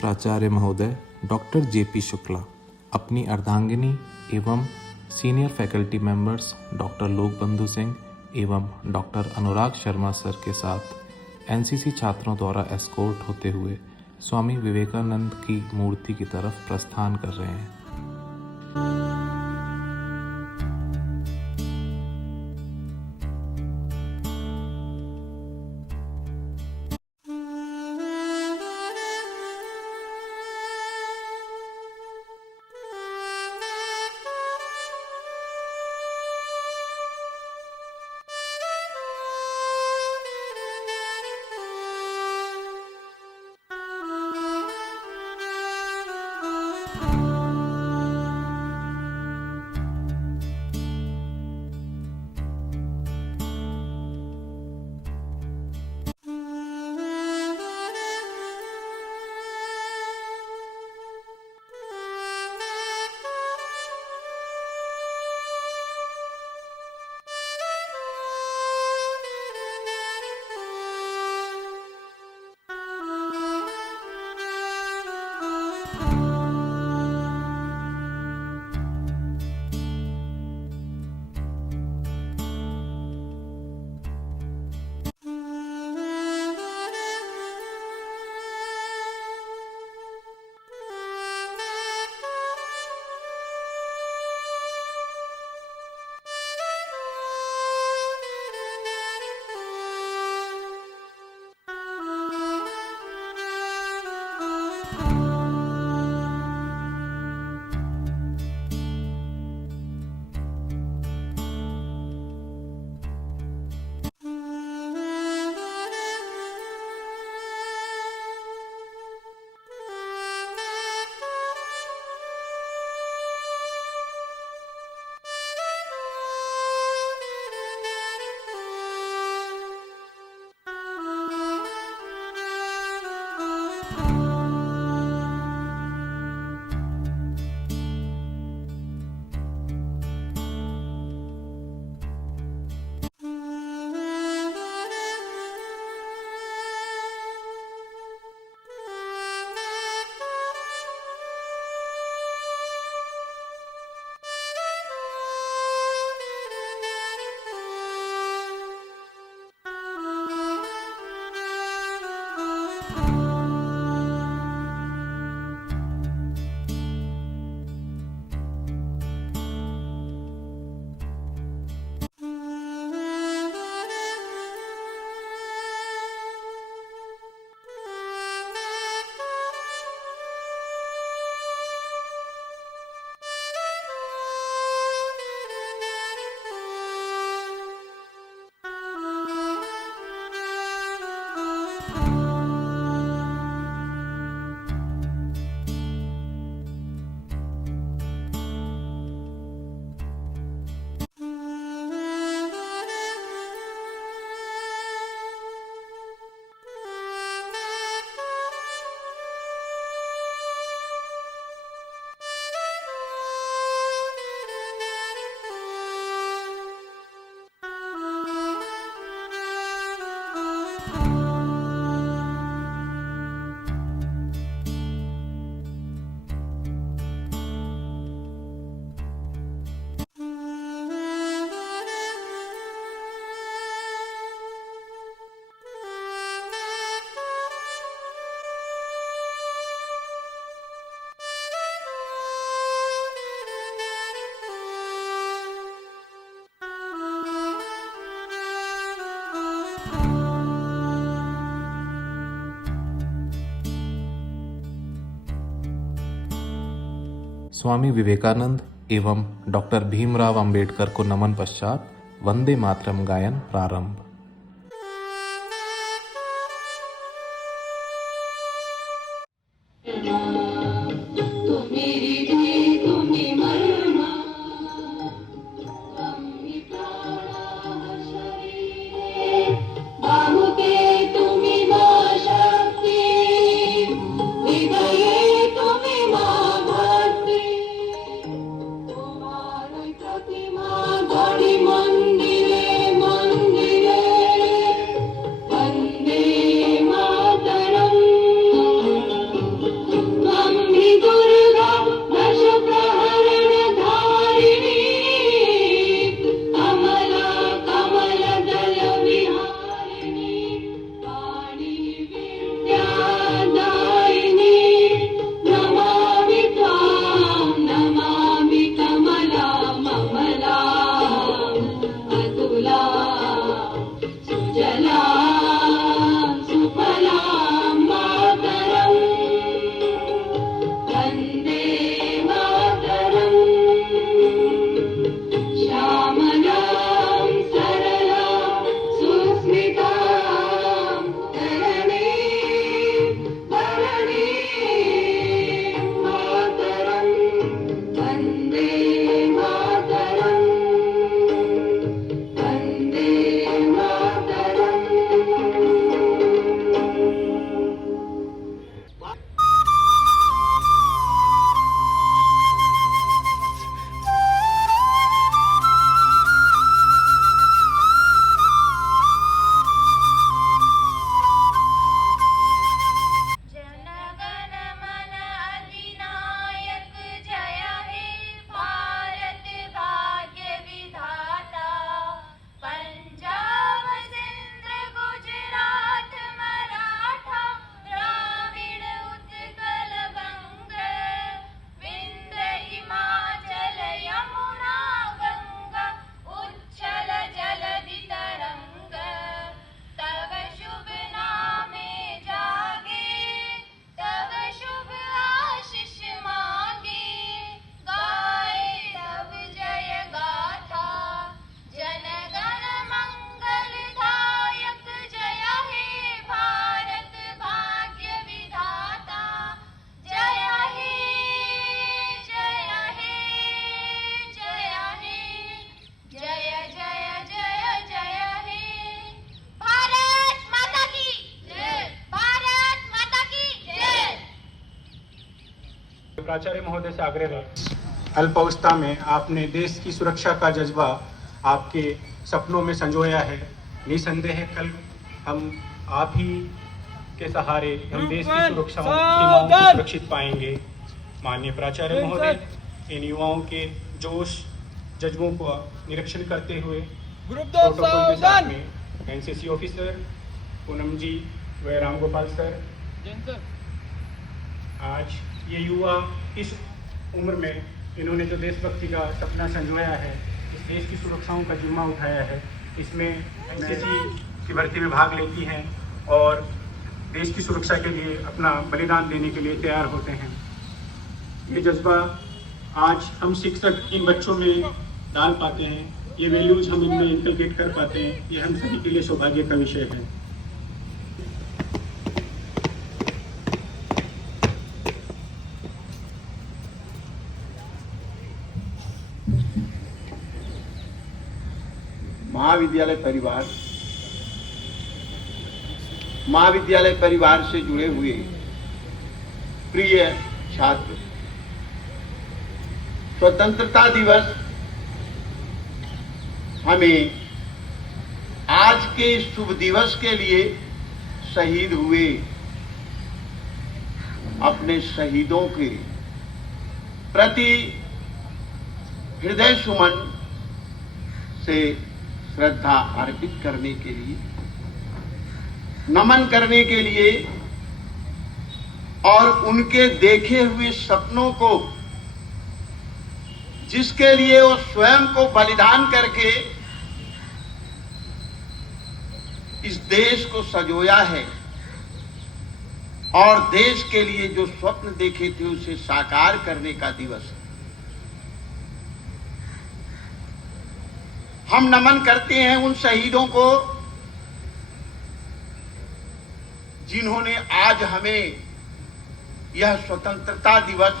प्राचार्य महोदय doctor JP Shukla अपनी अर्धांगिनी एवं senior faculty members doctor Lokbandhu Singh एवं डॉक्टर अनुराग शर्मा सर के साथ एनसीसी छात्रों द्वारा एस्कॉर्ट होते हुए स्वामी विवेकानंद की मूर्ति की तरफ प्रस्थान कर रहे हैं। स्वामी विवेकानंद एवं डॉक्टर भीमराव अंबेडकर को नमन पश्चात वंदे मातरम गायन प्रारंभ। मंदिरे मंदिरे प्राचार्य महोदय से आग्रह है, अल्पावस्था में आपने देश की सुरक्षा का जज्बा आपके सपनों में संजोया है। निसंदेह कल हम आप ही के सहारे हम देश की सुरक्षा सीमाओं को सुरक्षित पाएंगे। माननीय प्राचार्य महोदय, इन युवाओं के जोश जज्बों का निरीक्षण करते हुए प्रोटोकॉल के साथ में एनसीसी ऑफिसर पूनम जी व रामगोपाल सर, आज ये युवा इस उम्र में इन्होंने जो देशभक्ति का सपना संजोया है, इस देश की सुरक्षाओं का जिम्मा उठाया है, इसमें एनसीसी की भर्ती में भाग लेती हैं और देश की सुरक्षा के लिए अपना बलिदान देने के लिए तैयार होते हैं। ये जज्बा आज हम शिक्षक इन बच्चों में डाल पाते हैं, ये वैल्यूज हम इनमें इनकलकेट कर पाते हैं, ये हम सभी के लिए सौभाग्य का विषय है। महाविद्यालय परिवार से जुड़े हुए प्रिय छात्र, स्वतंत्रता दिवस हमें आज के शुभ दिवस के लिए शहीद हुए अपने शहीदों के प्रति हृदय सुमन से श्रद्धा अर्पित करने के लिए, नमन करने के लिए और उनके देखे हुए सपनों को, जिसके लिए वो स्वयं को बलिदान करके इस देश को सजोया है और देश के लिए जो स्वप्न देखे थे उसे साकार करने का दिवस है। हम नमन करते हैं उन शहीदों को जिन्होंने आज हमें यह स्वतंत्रता दिवस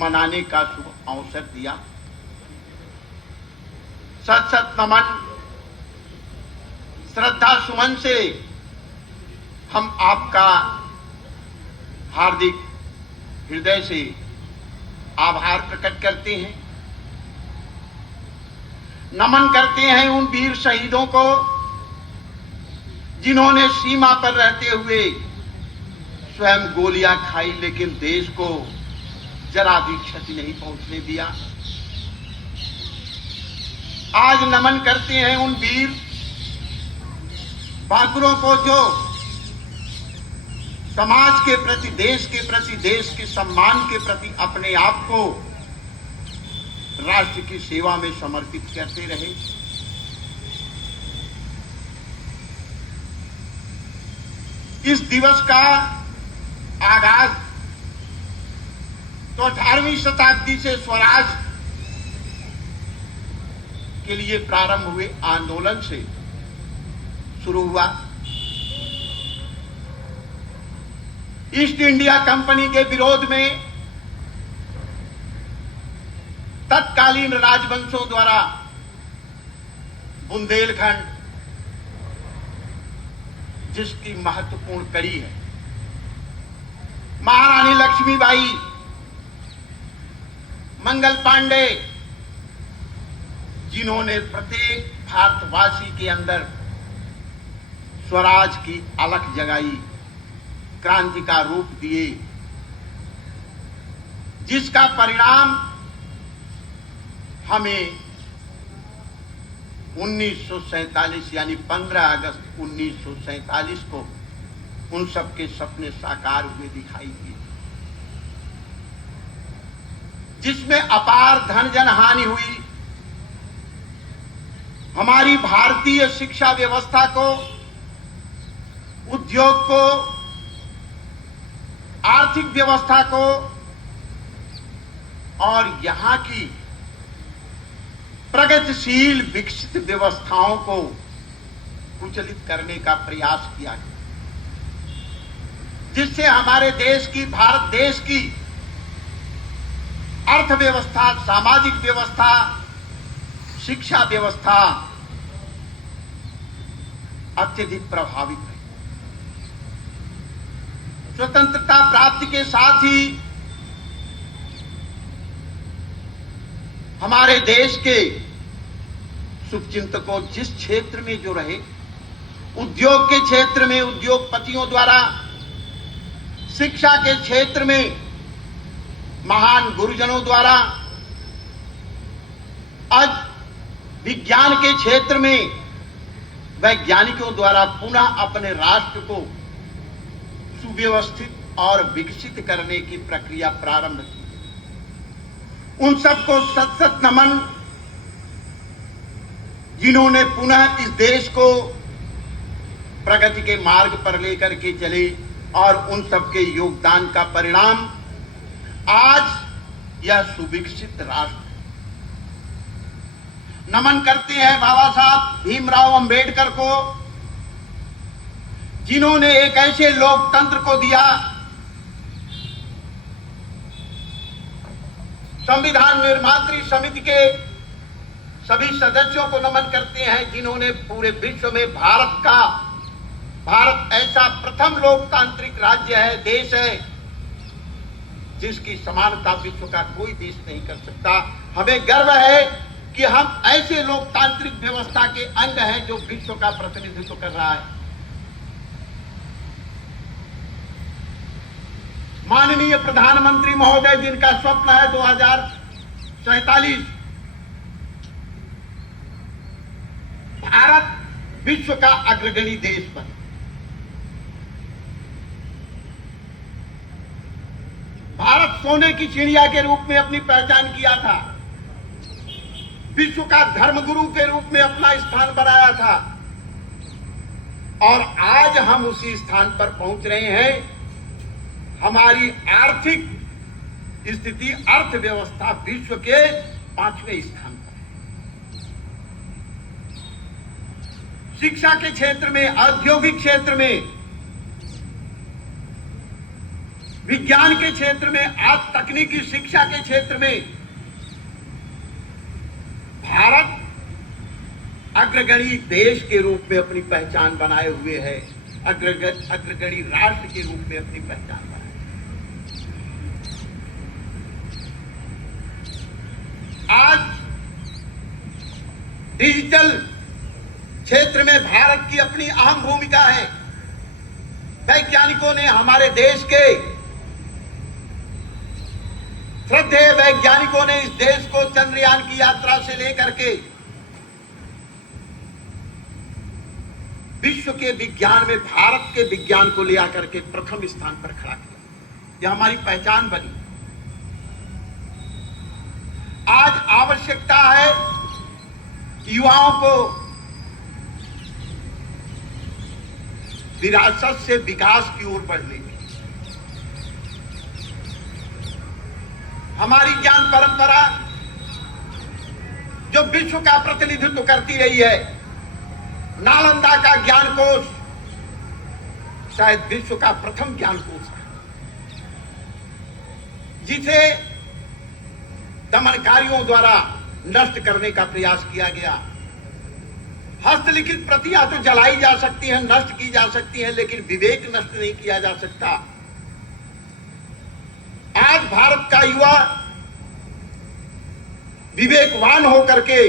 मनाने का शुभ अवसर दिया। सत सत नमन, श्रद्धा सुमन से हम आपका हार्दिक हृदय से आभार प्रकट करते हैं। नमन करते हैं उन वीर शहीदों को जिन्होंने सीमा पर रहते हुए स्वयं गोलियां खाई, लेकिन देश को जरा भी क्षति नहीं पहुंचने दिया। आज नमन करते हैं उन वीर बाकुरों को जो समाज के प्रति, देश के प्रति, देश के सम्मान के प्रति अपने आप को राष्ट्र की सेवा में समर्पित करते रहे। इस दिवस का आगाज तो 18वीं शताब्दी से स्वराज के लिए प्रारंभ हुए आंदोलन से शुरू हुआ। ईस्ट इंडिया कंपनी के विरोध में तत्कालीन राजवंशों द्वारा बुंदेलखंड, जिसकी महत्वपूर्ण कड़ी है, महारानी लक्ष्मीबाई, मंगल पांडे, जिन्होंने प्रत्येक भारतवासी के अंदर स्वराज की अलख जगाई, क्रांति का रूप दिए, जिसका परिणाम हमें 1947 यानी 15 अगस्त 1947 को उन सबके सपने साकार हुए दिखाई दिए, जिसमें अपार धन जन हानि हुई। हमारी भारतीय शिक्षा व्यवस्था को, उद्योग को, आर्थिक व्यवस्था को और यहां की प्रगतिशील विकसित व्यवस्थाओं को कुचलित करने का प्रयास किया गया, जिससे हमारे देश की, भारत देश की अर्थव्यवस्था, सामाजिक व्यवस्था, शिक्षा व्यवस्था अत्यधिक प्रभावित है। स्वतंत्रता प्राप्ति के साथ ही हमारे देश के शुभचिंतकों जिस क्षेत्र में जो रहे, उद्योग के क्षेत्र में उद्योगपतियों द्वारा, शिक्षा के क्षेत्र में महान गुरुजनों द्वारा, आज विज्ञान के क्षेत्र में वैज्ञानिकों द्वारा पुनः अपने राष्ट्र को सुव्यवस्थित और विकसित करने की प्रक्रिया प्रारंभ की। उन सबको सत सत नमन, जिन्होंने पुनः इस देश को प्रगति के मार्ग पर लेकर के चले, और उन सबके योगदान का परिणाम आज यह सुविकसित राष्ट्र। नमन करते हैं बाबा साहब भीमराव अंबेडकर को, जिन्होंने एक ऐसे लोकतंत्र को दिया। संविधान निर्मात्री समिति के सभी सदस्यों को नमन करते हैं, जिन्होंने पूरे विश्व में भारत ऐसा प्रथम लोकतांत्रिक राज्य है, देश है, जिसकी समानता विश्व का कोई देश नहीं कर सकता। हमें गर्व है कि हम ऐसे लोकतांत्रिक व्यवस्था के अंग हैं जो विश्व का प्रतिनिधित्व कर रहा है। माननीय प्रधानमंत्री महोदय, जिनका स्वप्न है 2047 भारत विश्व का अग्रगणी देश बने। भारत सोने की चिड़िया के रूप में अपनी पहचान किया था, विश्व का धर्मगुरु के रूप में अपना स्थान बनाया था, और आज हम उसी स्थान पर पहुंच रहे हैं। हमारी आर्थिक स्थिति, अर्थव्यवस्था विश्व के 5वें स्थान पर है। शिक्षा के क्षेत्र में, औद्योगिक क्षेत्र में, विज्ञान के क्षेत्र में, आज तकनीकी शिक्षा के क्षेत्र में भारत अग्रगणी देश के रूप में अपनी पहचान बनाए हुए है, अग्रगणी राष्ट्र के रूप में अपनी पहचान बनाए। आज डिजिटल क्षेत्र में भारत की अपनी अहम भूमिका है। वैज्ञानिकों ने हमारे देश के श्रद्धेय वैज्ञानिकों ने इस देश को चंद्रयान की यात्रा से लेकर के विश्व के विज्ञान में भारत के विज्ञान को ले आकर के प्रथम स्थान पर खड़ा किया। यह हमारी पहचान बनी। आज आवश्यकता है युवाओं को विरासत से विकास की ओर बढ़ने की। हमारी ज्ञान परंपरा जो विश्व का प्रतिनिधित्व करती रही है, नालंदा का ज्ञान कोश शायद विश्व का प्रथम ज्ञान कोश है, जिसे दमनकारियों द्वारा नष्ट करने का प्रयास किया गया। हस्तलिखित प्रतियां तो जलाई जा सकती हैं, नष्ट की जा सकती हैं, लेकिन विवेक नष्ट नहीं किया जा सकता। आज भारत का युवा विवेकवान होकर के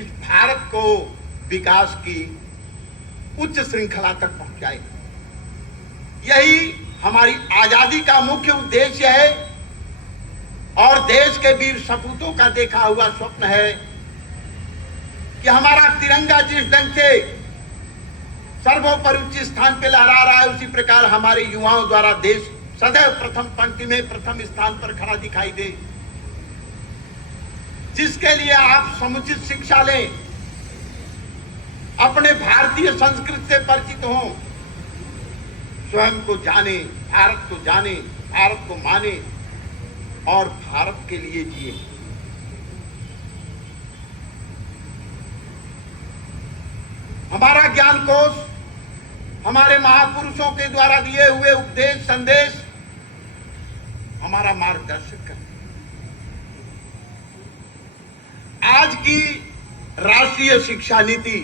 इस भारत को विकास की उच्च श्रृंखला तक पहुंचाए। यही हमारी आजादी का मुख्य उद्देश्य है, और देश के वीर सपूतों का देखा हुआ स्वप्न है कि हमारा तिरंगा जिस ढंग से सर्वोपरि उच्च स्थान पे लहरा रहा है, उसी प्रकार हमारे युवाओं द्वारा देश सदैव प्रथम पंक्ति में, प्रथम स्थान पर खड़ा दिखाई दे। जिसके लिए आप समुचित शिक्षा लें, अपने भारतीय संस्कृति से परिचित हों, स्वयं को जाने, भारत को जाने, भारत को माने और भारत के लिए जिए। हमारा ज्ञान कोश हमारे महापुरुषों के द्वारा दिए हुए उपदेश, संदेश हमारा मार्गदर्शक करते हैं। आज की राष्ट्रीय शिक्षा नीति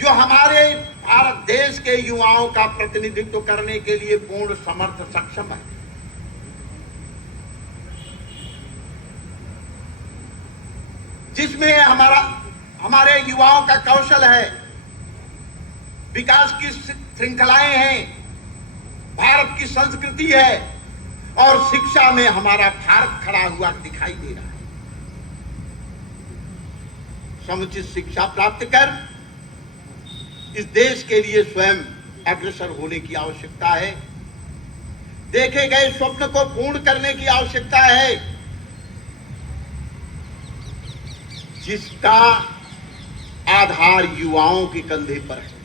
जो हमारे भारत देश के युवाओं का प्रतिनिधित्व करने के लिए पूर्ण समर्थ सक्षम है, जिसमें हमारे युवाओं का कौशल है, विकास की श्रृंखलाएं हैं, भारत की संस्कृति है और शिक्षा में हमारा भारत खड़ा हुआ दिखाई दे रहा है। समुचित शिक्षा प्राप्त कर इस देश के लिए स्वयं अग्रसर होने की आवश्यकता है। देखे गए स्वप्न को पूर्ण करने की आवश्यकता है, जिसका आधार युवाओं के कंधे पर है।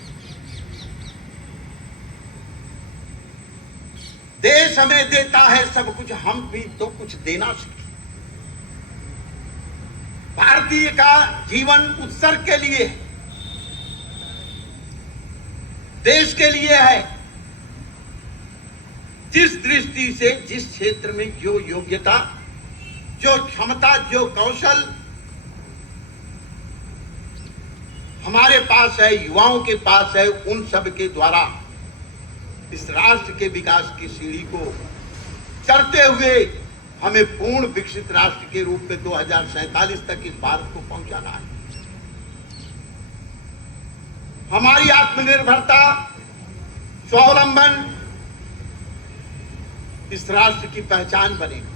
देश हमें देता है सब कुछ, हम भी तो कुछ देना सीखें। भारतीय का जीवन उत्सर्ग के लिए है, देश के लिए है। जिस दृष्टि से, जिस क्षेत्र में जो योग्यता, जो क्षमता, जो कौशल हमारे पास है, युवाओं के पास है, उन सब के द्वारा इस राष्ट्र के विकास की सीढ़ी को चढ़ते हुए हमें पूर्ण विकसित राष्ट्र के रूप में 2047 तक इस भारत को पहुंचाना है। हमारी आत्मनिर्भरता, स्वावलंबन इस राष्ट्र की पहचान बनेगी।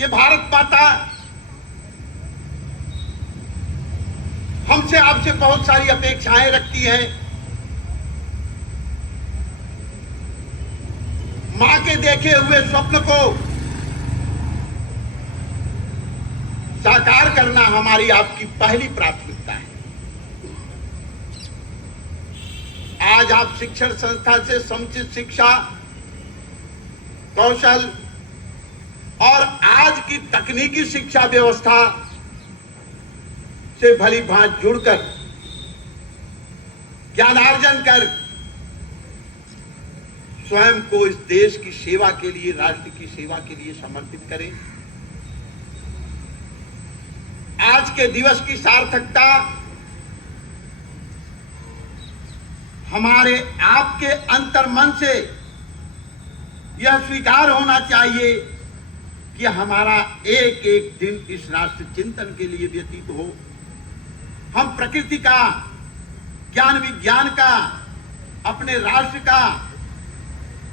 ये भारत माता हमसे, आपसे बहुत सारी अपेक्षाएं रखती है। मां के देखे हुए स्वप्न को साकार करना हमारी आपकी पहली प्राथमिकता है। आज आप शिक्षण संस्था से समुचित शिक्षा, कौशल और आज की तकनीकी शिक्षा व्यवस्था से भली भांति जुड़कर ज्ञानार्जन कर स्वयं को इस देश की सेवा के लिए, राष्ट्र की सेवा के लिए समर्पित करें। आज के दिवस की सार्थकता हमारे आपके अंतर्मन से यह स्वीकार होना चाहिए कि हमारा एक एक दिन इस राष्ट्र चिंतन के लिए व्यतीत हो। हम प्रकृति का, ज्ञान विज्ञान का, अपने राष्ट्र का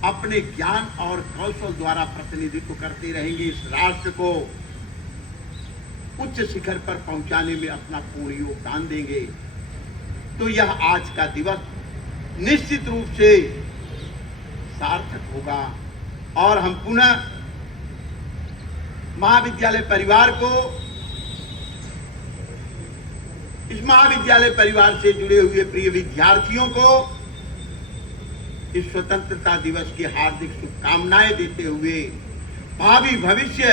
अपने ज्ञान और कौशल द्वारा प्रतिनिधित्व करते रहेंगे। इस राष्ट्र को उच्च शिखर पर पहुंचाने में अपना पूर्ण योगदान देंगे। तो यह आज का दिवस निश्चित रूप से सार्थक होगा और हम पुनः महाविद्यालय परिवार को, इस महाविद्यालय परिवार से जुड़े हुए प्रिय विद्यार्थियों को इस स्वतंत्रता दिवस की हार्दिक शुभकामनाएं देते हुए भावी भविष्य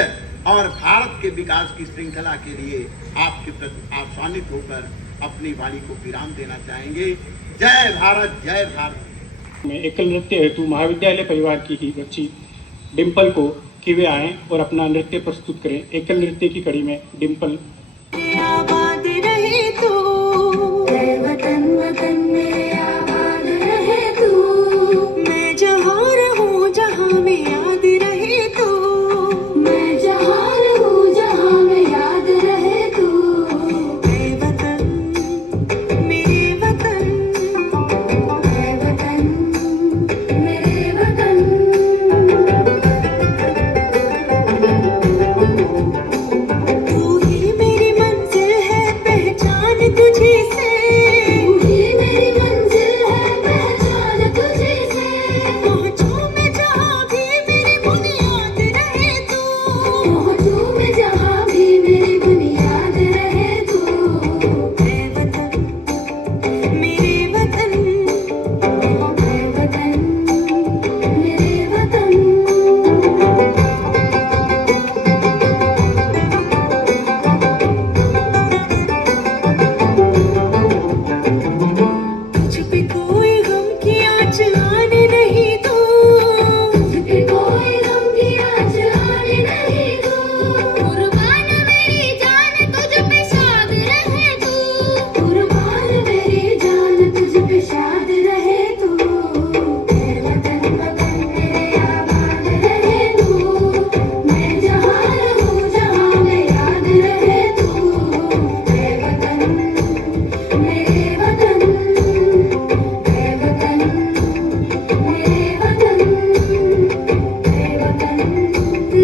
और भारत के विकास की श्रृंखला के लिए आपके प्रति आश्वानित होकर अपनी वाणी को विराम देना चाहेंगे। जय भारत, जय भारत। में एकल नृत्य हेतु महाविद्यालय परिवार की ही बच्ची डिम्पल को कि वे आएं और अपना नृत्य प्रस्तुत करें। एकल नृत्य की कड़ी में डिम्पल। आबाद रहे तू, वतन वतन में आबाद रहे तू। मैं जहाँ रहूं जहाँ में याद रहे तू। मैं जहाँ रहूं जहाँ में याद रहे तू। ऐ वतन मेरे वतन, ऐ वतन मेरे वतन। तू ही मेरी मंजिल है,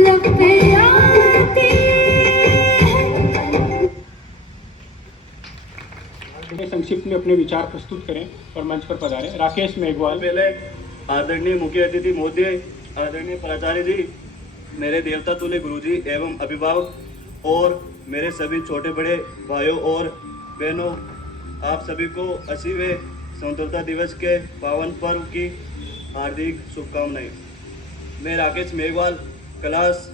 लब पे आती है। संक्षिप्त में अपने विचार प्रस्तुत करें और मंच पर पधारें। राकेश मेघवाल। पहले आदरणीय मुख्य अतिथि महोदय, आदरणीय प्राचार्य जी, मेरे देवता तुल्य गुरुजी एवं अभिभावक और मेरे सभी छोटे बड़े भाइयों और बहनों, आप सभी को 80वें स्वतंत्रता दिवस के पावन पर्व की हार्दिक शुभकामनाएं। मैं Rakesh Meghwal class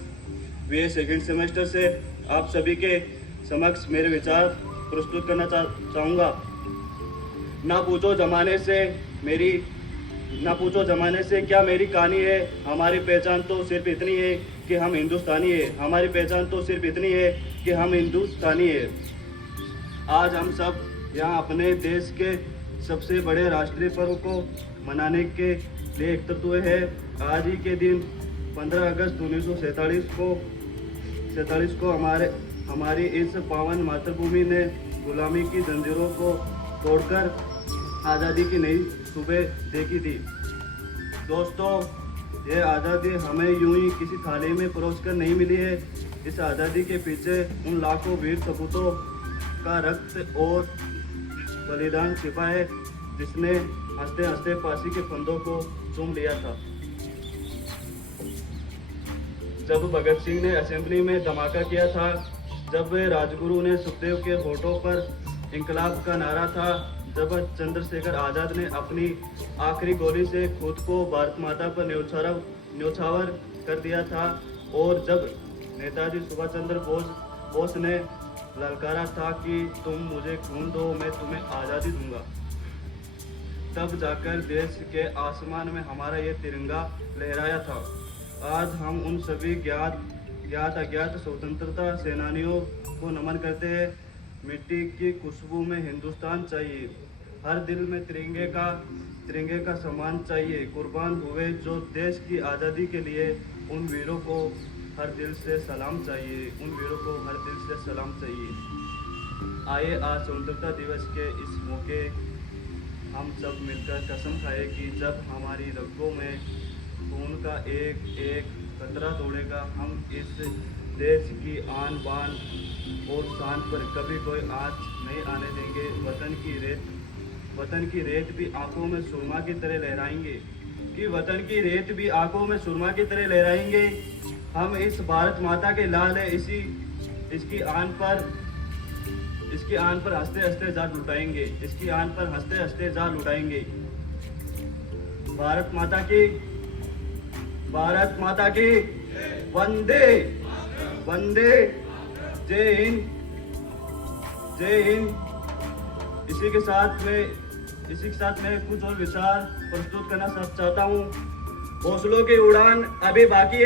BA second semester से आप सभी के समक्ष मेरे विचार प्रस्तुत करना चाहूँगा। ना पूछो जमाने से क्या मेरी कहानी है, हमारी पहचान तो सिर्फ इतनी है कि हम हिंदुस्तानी है, हमारी पहचान तो सिर्फ इतनी है कि हम हिंदुस्तानी है। आज हम सब यहाँ अपने देश के सबसे बड़े राष्ट्रीय पर्व को मनाने के लिए एकत्रित हुए हैं। आज ही के दिन 15 अगस्त 1947 को हमारी इस पावन मातृभूमि ने गुलामी की जंजीरों को तोड़कर आज़ादी की नई सुबह देखी थी। दोस्तों, ये आज़ादी हमें यूं ही किसी थाली में परोसकर नहीं मिली है। इस आज़ादी के पीछे उन लाखों वीर सपूतों का रक्त और बलिदान छिपा है, जिसने हंसते हंसते फांसी के फंदों को चूम लिया था। जब भगत सिंह ने असेंबली में धमाका किया था, जब राजगुरु ने सुखदेव के होठों पर इंकलाब का नारा था, जब चंद्रशेखर आजाद ने अपनी आखिरी गोली से खुद को भारत माता पर न्योछावर कर दिया था, और जब नेताजी सुभाष चंद्र बोस ने ललकारा था कि तुम मुझे खून दो, मैं तुम्हें आज़ादी दूंगा, तब जाकर देश के आसमान में हमारा ये तिरंगा लहराया था। आज हम उन सभी ज्ञात अज्ञात स्वतंत्रता सेनानियों को नमन करते हैं। मिट्टी की खुशबू में हिंदुस्तान चाहिए, हर दिल में तिरंगे का सम्मान चाहिए। कुर्बान हुए जो देश की आज़ादी के लिए, उन वीरों को हर दिल से सलाम चाहिए, आइए आज स्वतंत्रता दिवस के इस मौके हम सब मिलकर कसम खाए कि जब हमारी रगों में खून का एक एक कतरा दौड़ेगा, हम इस देश की आन बान और शान पर कभी कोई आँच नहीं आने देंगे। वतन की रेत भी आंखों में सुरमा की तरह लहराएंगे। हम इस भारत माता के लाल है, इसकी आन पर हंसते हंसते जा लुटाएंगे। भारत माता की वंदे वंदे, जय हिंद। इसी के साथ मैं कुछ और विचार प्रस्तुत करना चाहता हूँ। हौसलों की उड़ान अभी बाकी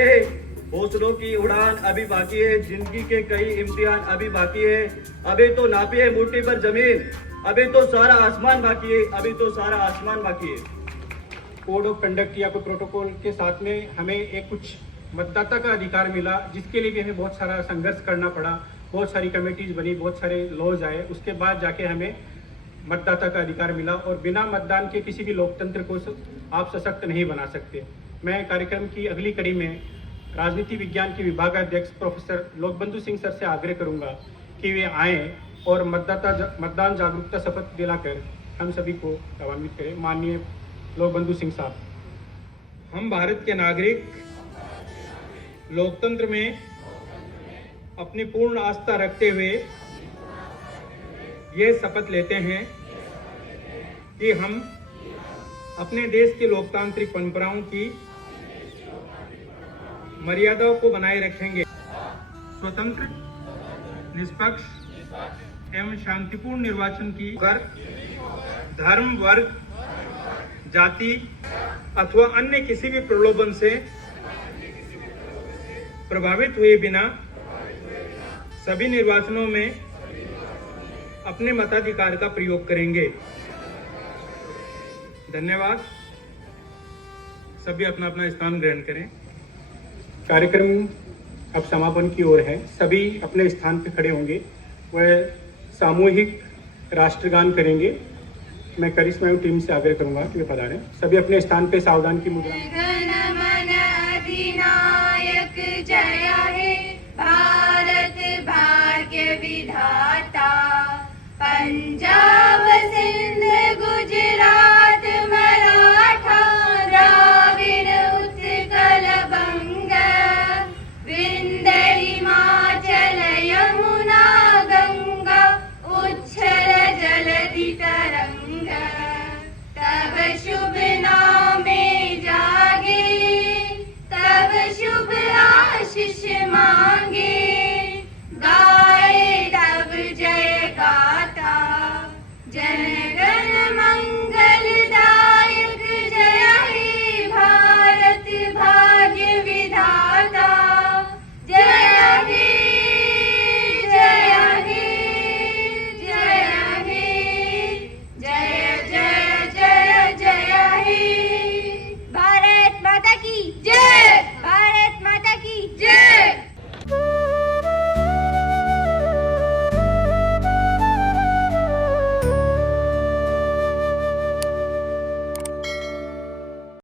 है, जिंदगी के कई इम्तिहान अभी बाकी है। अभी तो नापिए मुट्ठी पर जमीन, अभी तो सारा आसमान बाकी है। कोड ऑफ कंडक्ट या कोई प्रोटोकॉल के साथ में हमें एक कुछ मतदाता का अधिकार मिला, जिसके लिए भी हमें बहुत सारा संघर्ष करना पड़ा। बहुत सारी कमेटीज बनी, बहुत सारे लॉज आए, उसके बाद जाके हमें मतदाता का अधिकार मिला। और बिना मतदान के किसी भी लोकतंत्र को आप सशक्त नहीं बना सकते। मैं कार्यक्रम की अगली कड़ी में राजनीति विज्ञान के विभागाध्यक्ष प्रोफेसर लोकबंधु सिंह सर से आग्रह करूंगा कि वे आएँ और मतदान जागरूकता शपथ दिलाकर हम सभी को लाभान्वित करें। माननीय लोकबंधु सिंह साहब। हम भारत के नागरिक लोकतंत्र में अपनी पूर्ण आस्था रखते हुए ये शपथ लेते हैं कि हम अपने देश की लोकतांत्रिक परंपराओं की मर्यादाओं को बनाए रखेंगे। स्वतंत्र, निष्पक्ष एवं शांतिपूर्ण निर्वाचन की कर धर्म, वर्ग, जाति अथवा अन्य किसी भी प्रलोभन से प्रभावित हुए बिना सभी निर्वाचनों में अपने मताधिकार का प्रयोग करेंगे। धन्यवाद। सभी अपना अपना स्थान ग्रहण करें। कार्यक्रम अब समापन की ओर है। सभी अपने स्थान पर खड़े होंगे, वह सामूहिक राष्ट्रगान करेंगे। मैं करिश्मा एवं टीम से आग्रह करूंगा कि वे पधारें। सभी अपने स्थान पे सावधान की मुद्रा में। दायक जय हे भारत भाग्य विधाता। पंजाब सिंध गुजरात मराठा द्राविड़ उत्कल बंग विंध्य हिमाचल यमुना गंगा उच्छल जलधि तरंग। तब शुभ नामे जागे तब शुभ आशीष मांगे गाए तब जय गाता। जन गण मंगल दायक जय हे भारत भाग्य विधाता। जय हे जय हे जय हे जय जय जय जय हे। भारत माता की जय। भारत माता की जय।